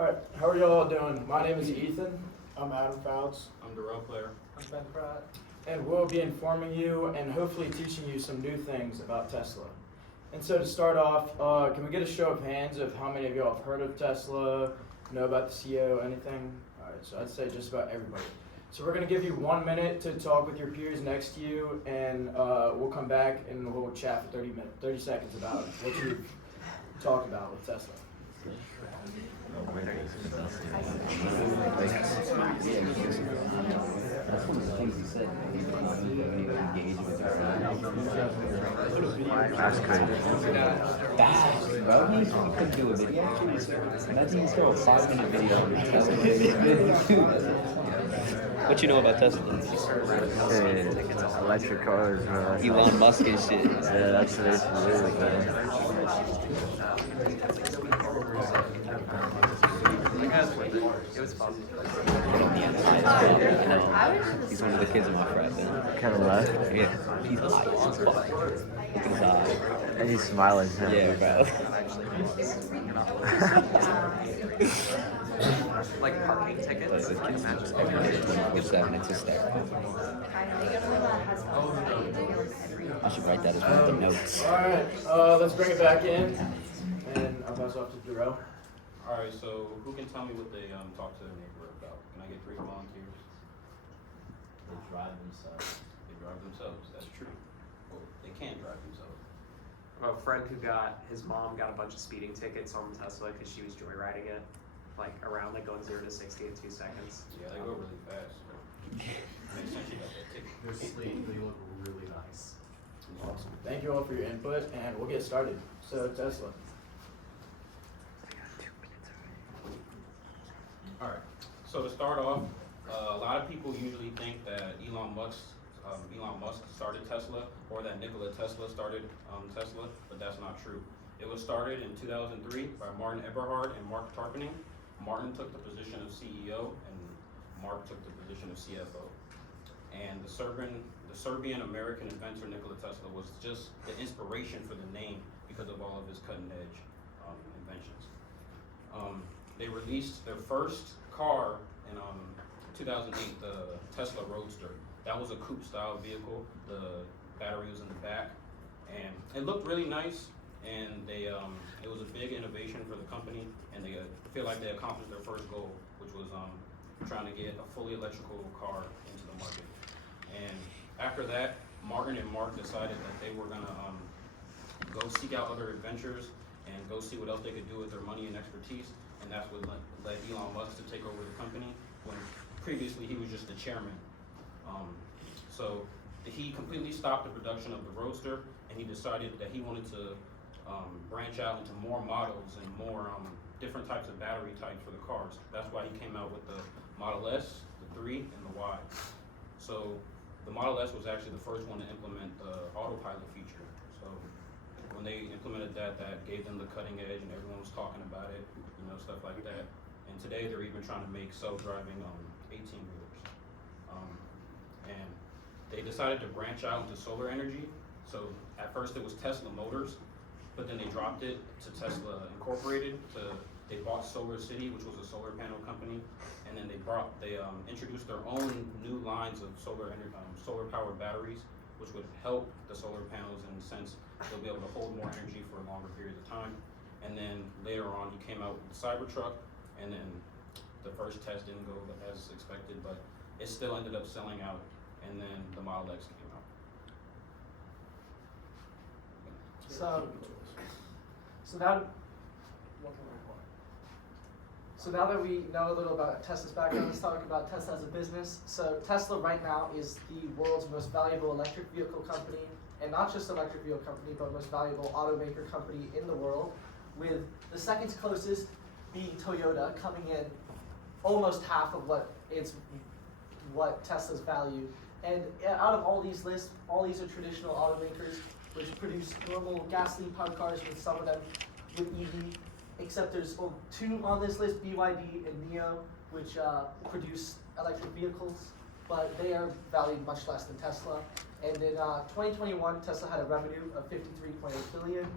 Alright, how are y'all doing? My name is Ethan. I'm Adam Fouts. I'm Darrell Player. I'm Ben Pratt. And we'll be informing you and hopefully teaching you some new things about Tesla. And so to start off, can we get a show of hands of how many of y'all have heard of Tesla, know about the CEO, anything? Alright, so I'd say just about everybody. So we're going to give you 1 minute to talk with your peers next to you, and we'll come back and we'll chat for 30 seconds about what you've talked about with Tesla. That's one of the things he said. He engage with That's crazy. Fast, bro. He couldn't do a video. Imagine he's doing a 5-minute video on Tesla. What you know about Tesla? Electric cars, bro. Elon Musk and shit. Yeah, that's what it is, man. He's one of the kids in my frat, man. Kind of left. Yeah, he's high as fuck. Look at his eye. And he's smiling. Yeah, bro. Like parking tickets. That's a kid's give 7, it's hysterical. I should write that as one of the notes. Alright, let's bring it back in. And I'll pass off to Darrell. Alright, so who can tell me what they talk to their neighbor about? Can I get 3 volunteers? They drive themselves. They drive themselves, that's true. Well, they can't drive themselves. A friend who his mom got a bunch of speeding tickets on Tesla because she was joyriding it, like around going 0 to 60 in 2 seconds. Yeah, they go really fast. So. Makes sense you got that ticket. They're sleek. They look really nice. Awesome. Thank you all for your input, and we'll get started. So, Tesla. Alright, so to start off, a lot of people usually think that Elon Musk started Tesla, or that Nikola Tesla started Tesla, but that's not true. It was started in 2003 by Martin Eberhard and Mark Tarpenning. Martin took the position of CEO, and Mark took the position of CFO. And the Serbian-American inventor Nikola Tesla was just the inspiration for the name because of all of his cutting-edge inventions. They released their first car in 2008, the Tesla Roadster. That was a coupe-style vehicle. The battery was in the back, and it looked really nice. And it was a big innovation for the company, and they feel like they accomplished their first goal, which was trying to get a fully electrical car into the market. And after that, Martin and Mark decided that they were gonna go seek out other adventures and go see what else they could do with their money and expertise. And that's what led Elon Musk to take over the company, when previously he was just the chairman. So he completely stopped the production of the Roadster, and he decided that he wanted to branch out into more models and more different types of battery types for the cars. That's why he came out with the Model S, the 3, and the Y. So the Model S was actually the first one to implement the autopilot feature. So when they implemented that, that gave them the cutting edge, and everyone was talking about it, stuff like that. And today they're even trying to make self-driving 18-wheelers. And they decided to branch out into solar energy. So at first it was Tesla Motors, but then they dropped it to Tesla Incorporated. They bought Solar City, which was a solar panel company, and then they introduced their own new lines of solar-powered batteries, which would help the solar panels in the sense they'll be able to hold more energy for longer periods of time. And then later on, he came out with the Cybertruck, and then the first test didn't go as expected, but it still ended up selling out, and then the Model X came out. So now that we know a little about Tesla's background, let's talk about Tesla as a business. So Tesla right now is the world's most valuable electric vehicle company, and not just electric vehicle company, but most valuable automaker company in the world, with the second closest being Toyota, coming in almost half of what Tesla's value. And out of all these lists, all these are traditional automakers which produce normal gasoline-powered cars, with some of them with EV, except there's 2 on this list, BYD and NIO, which produce electric vehicles, but they are valued much less than Tesla. And in 2021, Tesla had a revenue of $53.8 billion.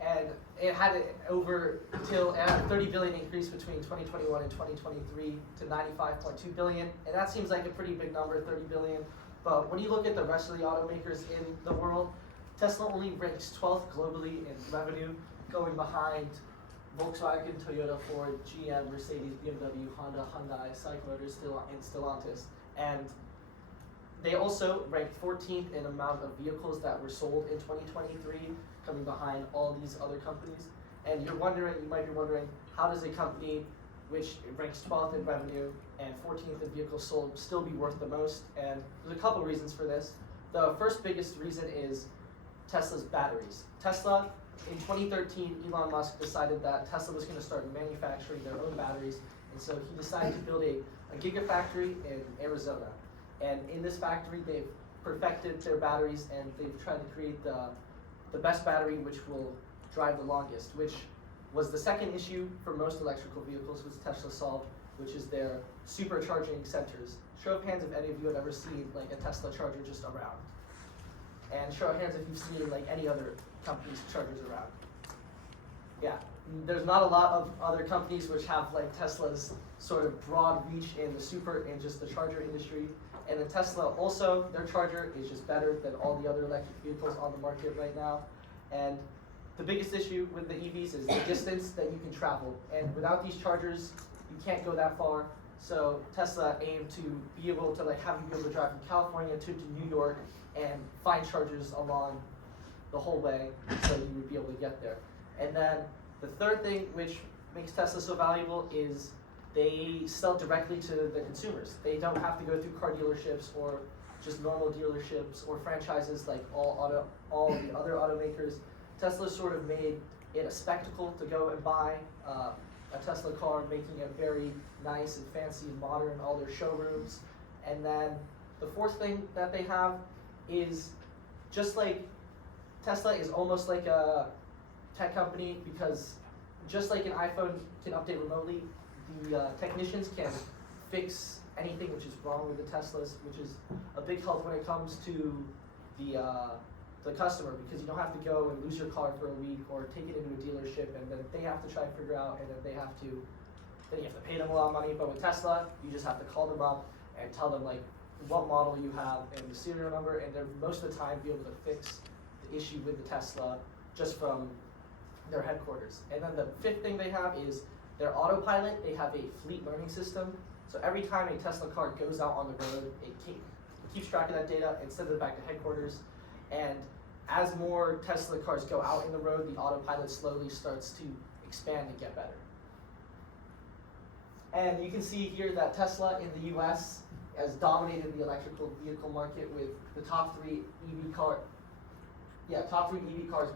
and it had it it had a 30 billion increase between 2021 and 2023 to 95.2 billion, and that seems like a pretty big number, 30 billion. But when you look at the rest of the automakers in the world, Tesla only ranks 12th globally in revenue, going behind Volkswagen, Toyota, Ford, GM, Mercedes, BMW, Honda, Hyundai, SAIC Motors, and Stellantis. And they also ranked 14th in amount of vehicles that were sold in 2023, coming behind all these other companies. And you might be wondering, how does a company which ranks 12th in revenue and 14th in vehicles sold still be worth the most? And there's a couple reasons for this. The first biggest reason is Tesla's batteries. Tesla, in 2013, Elon Musk decided that Tesla was going to start manufacturing their own batteries, and so he decided to build a gigafactory in Arizona. And in this factory, they've perfected their batteries, and they've tried to create the best battery which will drive the longest, which was the second issue for most electrical vehicles, which Tesla solved, which is their supercharging centers. Show of hands if any of you have ever seen like a Tesla charger just around. And show of hands if you've seen like any other company's chargers around. Yeah, there's not a lot of other companies which have like Tesla's sort of broad reach in the super and just the charger industry. And then Tesla also, their charger is just better than all the other electric vehicles on the market right now. And the biggest issue with the EVs is the distance that you can travel. And without these chargers, you can't go that far. So Tesla aimed to be able to like have you be able to drive from California to New York and find chargers along the whole way so you would be able to get there. And then the third thing which makes Tesla so valuable is they sell directly to the consumers. They don't have to go through car dealerships or just normal dealerships or franchises like all the other automakers. Tesla sort of made it a spectacle to go and buy a Tesla car, making it very nice and fancy and modern, all their showrooms. And then the fourth thing that they have is just like Tesla is almost like a tech company, because just like an iPhone can update remotely, the technicians can fix anything which is wrong with the Teslas, which is a big help when it comes to the customer, because you don't have to go and lose your car for a week or take it into a dealership and then they have to try to figure out, and then you have to pay them a lot of money. But with Tesla, you just have to call them up and tell them like what model you have and the serial number, and they're most of the time be able to fix the issue with the Tesla just from their headquarters. And then the fifth thing they have is their autopilot. They have a fleet learning system. So every time a Tesla car goes out on the road, it keeps track of that data and sends it back to headquarters. And as more Tesla cars go out in the road, the autopilot slowly starts to expand and get better. And you can see here that Tesla in the US has dominated the electrical vehicle market, with the top three EV cars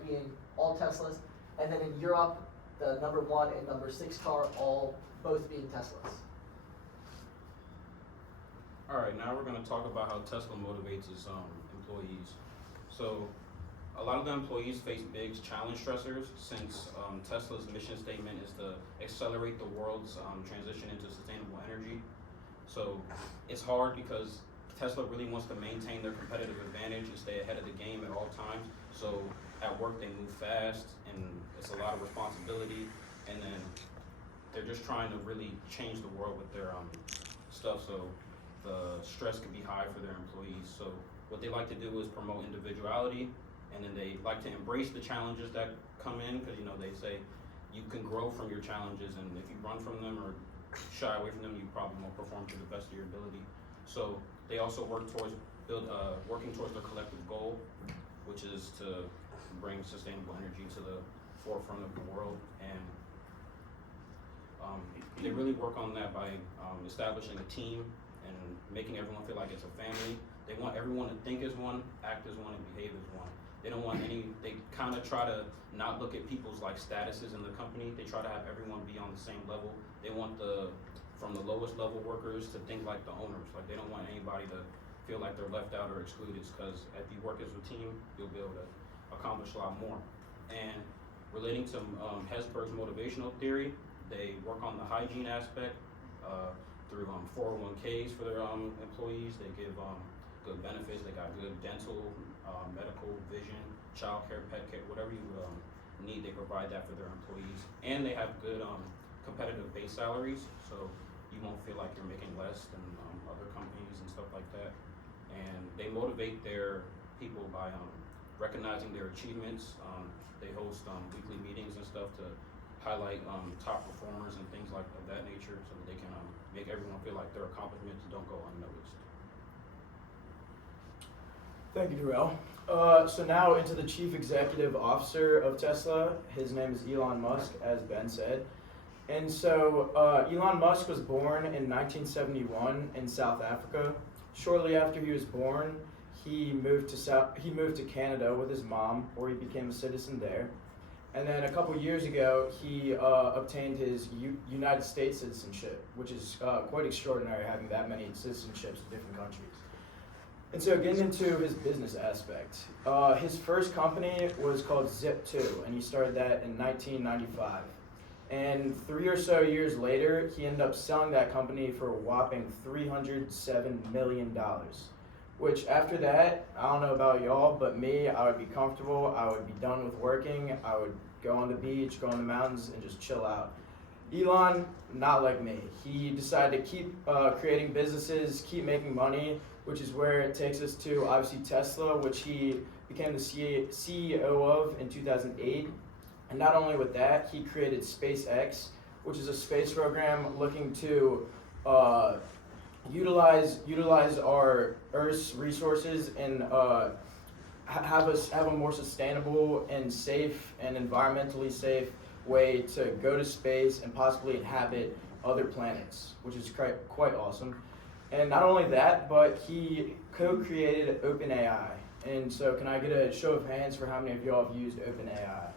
being all Teslas. And then in Europe, the number 1 and number 6 car both being Teslas. All right, now we're going to talk about how Tesla motivates its employees. So a lot of the employees face big challenge stressors, since Tesla's mission statement is to accelerate the world's transition into sustainable energy. So it's hard because Tesla really wants to maintain their competitive advantage and stay ahead of the game at all times. So at work they move fast, and it's a lot of responsibility, and then they're just trying to really change the world with their stuff, so the stress can be high for their employees. So what they like to do is promote individuality, and then they like to embrace the challenges that come in, because they say you can grow from your challenges, and if you run from them or shy away from them, you probably won't perform to the best of your ability. So they also work towards working towards their collective goal, which is to bring sustainable energy to the forefront of the world. And they really work on that by establishing a team and making everyone feel like it's a family. They want everyone to think as one, act as one, and behave as one. They don't want they kind of try to not look at people's like statuses in the company. They try to have everyone be on the same level. They want from the lowest level workers to think like the owners. Like they don't want anybody to feel like they're left out or excluded, because if you work as a team, you'll be able to accomplish a lot more. And relating to Hesberg's motivational theory, they work on the hygiene aspect through 401ks for their employees. They give good benefits. They got good dental, medical, vision, child care, pet care, whatever you need, they provide that for their employees. And they have good competitive base salaries, so you won't feel like you're making less than other companies and stuff like that. And they motivate their people by recognizing their achievements. They host weekly meetings and stuff to highlight top performers and things like of that nature, so that they can make everyone feel like their accomplishments don't go unnoticed. Thank you, Darrell. So now into the Chief Executive Officer of Tesla. His name is Elon Musk, as Ben said. And so Elon Musk was born in 1971 in South Africa. Shortly after he was born, he moved to Canada with his mom, where he became a citizen there. And then a couple years ago, he obtained his United States citizenship, which is quite extraordinary, having that many citizenships in different countries. And so getting into his business aspect, his first company was called Zip2, and he started that in 1995. And 3 or so years later, he ended up selling that company for a whopping $307 million. Which after that, I don't know about y'all, but me, I would be comfortable, I would be done with working, I would go on the beach, go in the mountains, and just chill out. Elon, not like me. He decided to keep creating businesses, keep making money, which is where it takes us to obviously Tesla, which he became the CEO of in 2008. And not only with that, he created SpaceX, which is a space program looking to utilize our Earth's resources and have a more sustainable and safe and environmentally safe way to go to space and possibly inhabit other planets, which is quite awesome. And not only that, but he co-created OpenAI. And so can I get a show of hands for how many of y'all have used OpenAI?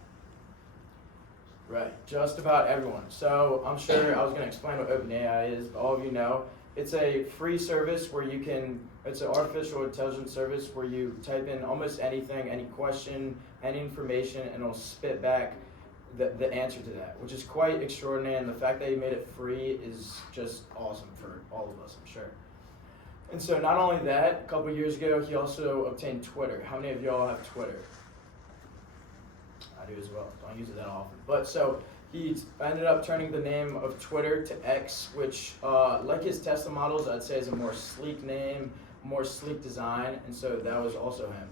Right, just about everyone. So I'm sure I was going to explain what OpenAI is, but all of you know. It's a free service where it's an artificial intelligence service where you type in almost anything, any question, any information, and it'll spit back the answer to that, which is quite extraordinary. And the fact that he made it free is just awesome for all of us, I'm sure. And so not only that, a couple years ago, he also obtained Twitter. How many of y'all have Twitter? I do as well. Don't use it that often. But so he ended up turning the name of Twitter to X, which, like his Tesla models, I'd say is a more sleek name, more sleek design, and so that was also him.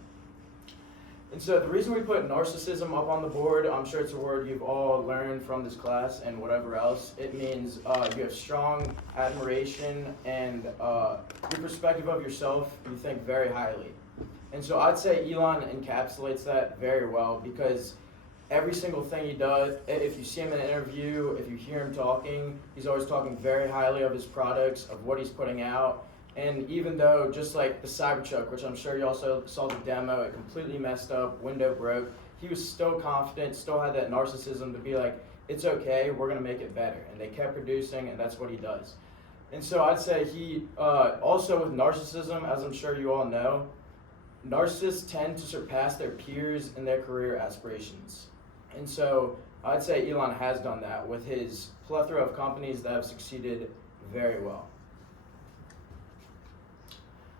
And so the reason we put narcissism up on the board, I'm sure it's a word you've all learned from this class and whatever else. It means you have strong admiration and your perspective of yourself, you think very highly. And so I'd say Elon encapsulates that very well, because every single thing he does, if you see him in an interview, if you hear him talking, he's always talking very highly of his products, of what he's putting out. And even though, just like the Cybertruck, which I'm sure you also saw the demo, it completely messed up, window broke, he was still confident, still had that narcissism to be like, it's okay, we're gonna make it better. And they kept producing, and that's what he does. And so I'd say he, also with narcissism, as I'm sure you all know, narcissists tend to surpass their peers in their career aspirations. And so I'd say Elon has done that with his plethora of companies that have succeeded very well.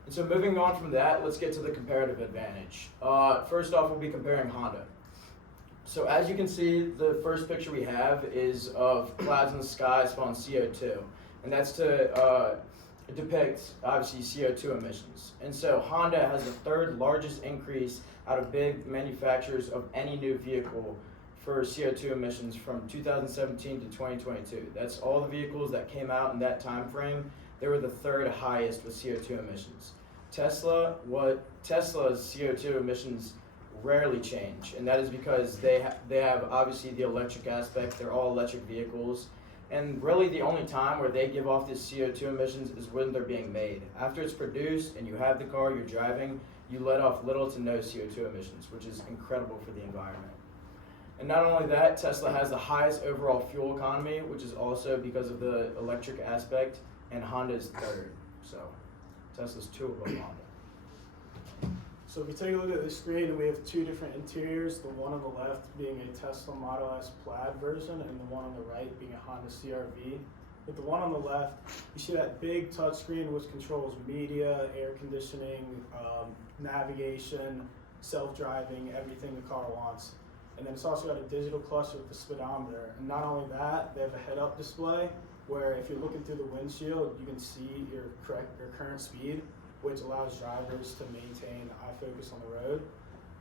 And so moving on from that, let's get to the comparative advantage. First off, we'll be comparing Honda. So as you can see, the first picture we have is of clouds in the sky spawning CO2. And that's to depict, obviously, CO2 emissions. And so Honda has the third largest increase out of big manufacturers of any new vehicle for CO2 emissions from 2017 to 2022. That's all the vehicles that came out in that time frame. They were the third highest with CO2 emissions. Tesla's CO2 emissions rarely change, and that is because they have obviously the electric aspect. They're all electric vehicles, and really the only time where they give off this CO2 emissions is when they're being made. After it's produced and you have the car you're driving, you let off little to no CO2 emissions, which is incredible for the environment. And not only that, Tesla has the highest overall fuel economy, which is also because of the electric aspect, and Honda is third. So Tesla's two above Honda. So if you take a look at the screen, we have two different interiors, the one on the left being a Tesla Model S Plaid version, and the one on the right being a Honda CR-V. With the one on the left, you see that big touchscreen which controls media, air conditioning, navigation, self-driving, everything the car wants. And then it's also got a digital cluster with the speedometer. And not only that, they have a head-up display where if you're looking through the windshield, you can see your current speed, which allows drivers to maintain eye focus on the road.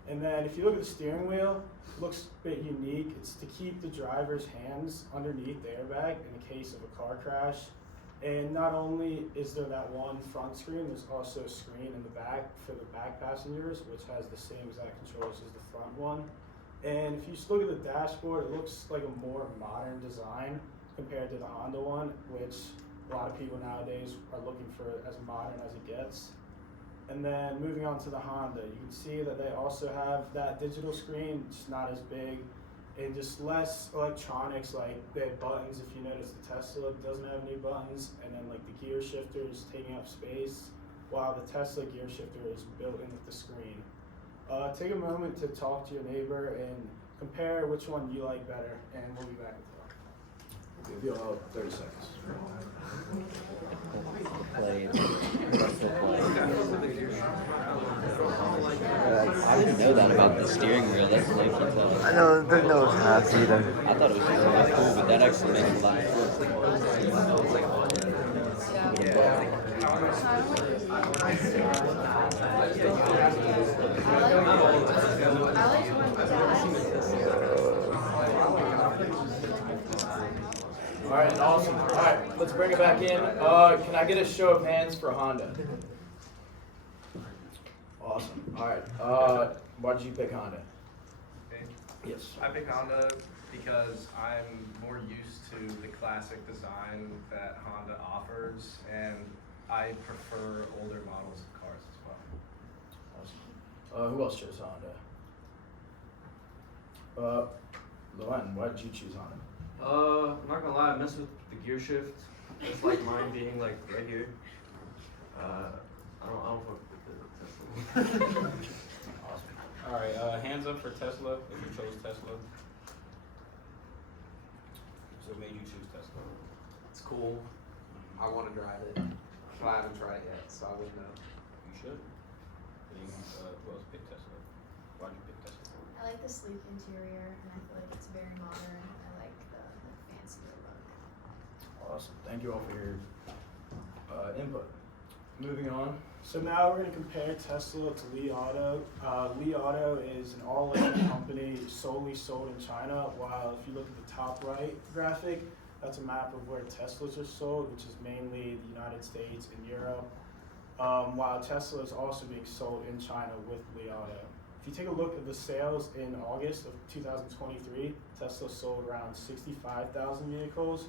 And then if you look at the steering wheel, it looks a bit unique. It's to keep the driver's hands underneath the airbag in the case of a car crash. And not only is there that one front screen, there's also a screen in the back for the back passengers, which has the same exact controls as the front one. And if you just look at the dashboard, it looks like a more modern design compared to the Honda one, which a lot of people nowadays are looking for as modern as it gets. And then moving on to the Honda, you can see that they also have that digital screen, just not as big, and just less electronics, like they have buttons. If you notice, the Tesla doesn't have any buttons, and then like the gear shifter is taking up space, while the Tesla gear shifter is built in with the screen. Take a moment to talk to your neighbor and compare which one you like better, and we'll be back with talk. Give you all 30 seconds. Play. I didn't know that about the steering wheel. That's like I didn't know it was half either. I thought it was just really cool, but that actually makes it a lot All right, awesome. All right, let's bring it back in. Can I get a show of hands for Honda? Awesome. All right. Why did you pick Honda? Okay. Yes. I picked Honda because I'm more used to the classic design that Honda offers, and I prefer older models of cars as well. Awesome. Who else chose Honda? Loren, why did you choose Honda? I'm not gonna lie, I messed with the gear shift. It's like mine being like right here. I don't fuck with the Tesla. Awesome. All right, hands up for Tesla if you chose Tesla. So what made you choose Tesla? It's cool. I want to drive it, but I haven't tried it yet, so I wouldn't know. You should. Who else picked Tesla? Why'd you pick Tesla? I like the sleek interior, and I feel like it's very modern. I like the fancier look. Awesome. Thank you all for your input. Moving on. So now we're going to compare Tesla to Li Auto. Li Auto is an all-in company solely sold in China, while if you look at the top right graphic, that's a map of where Teslas are sold, which is mainly the United States and Europe, while Tesla is also being sold in China with Li Auto. If you take a look at the sales in August of 2023, Tesla sold around 65,000 vehicles,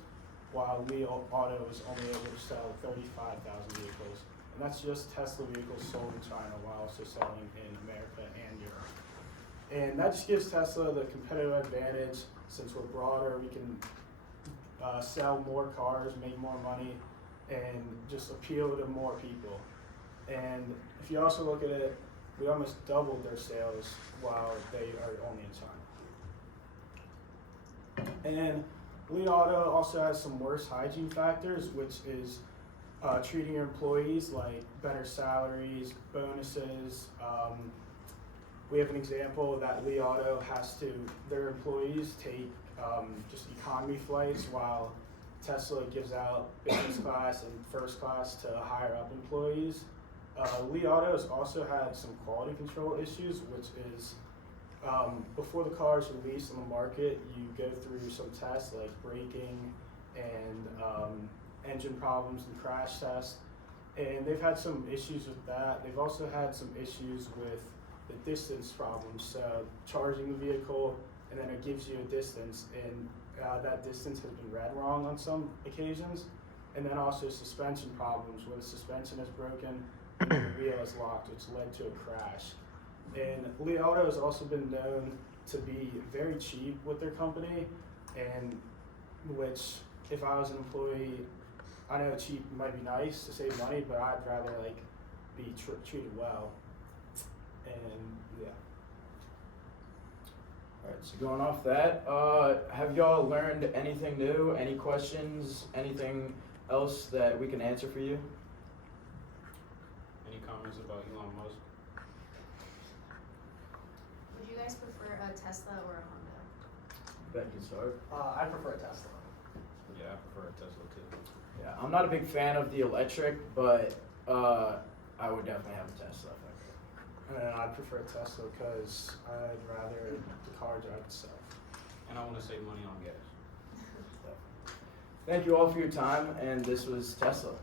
while Li Auto was only able to sell 35,000 vehicles. And that's just Tesla vehicles sold in China while also selling in America and Europe. And that just gives Tesla the competitive advantage. Since we're broader, we can sell more cars, make more money, and just appeal to more people. And if you also look at it, we almost doubled their sales while they are only in China. And Li Auto also has some worse hygiene factors, which is treating your employees like better salaries, bonuses. We have an example that Li Auto has to, their employees take just economy flights, while Tesla gives out business class and first class to higher up employees. Li Auto has also had some quality control issues, which is before the car is released on the market, you go through some tests like braking and engine problems and crash tests, and they've had some issues with that. They've also had some issues with the distance problems, so charging the vehicle and then it gives you a distance, and that distance has been read wrong on some occasions. And then also suspension problems, where the suspension is broken and the wheel is locked, which led to a crash. And Li Auto has also been known to be very cheap with their company, and which, if I was an employee, I know cheap might be nice to save money, but I'd rather like be treated well. And yeah. All right, so going off that, have y'all learned anything new? Any questions? Anything else that we can answer for you? Any comments about Elon Musk? Would you you guys prefer a Tesla or a Honda? Bet you start. I prefer a Tesla. Yeah, I prefer a Tesla too. Yeah, I'm not a big fan of the electric, but I would definitely have a Tesla. If I could. And I prefer Tesla because I'd rather the car drive itself. And I want to save money on gas. Thank you all for your time, and this was Tesla.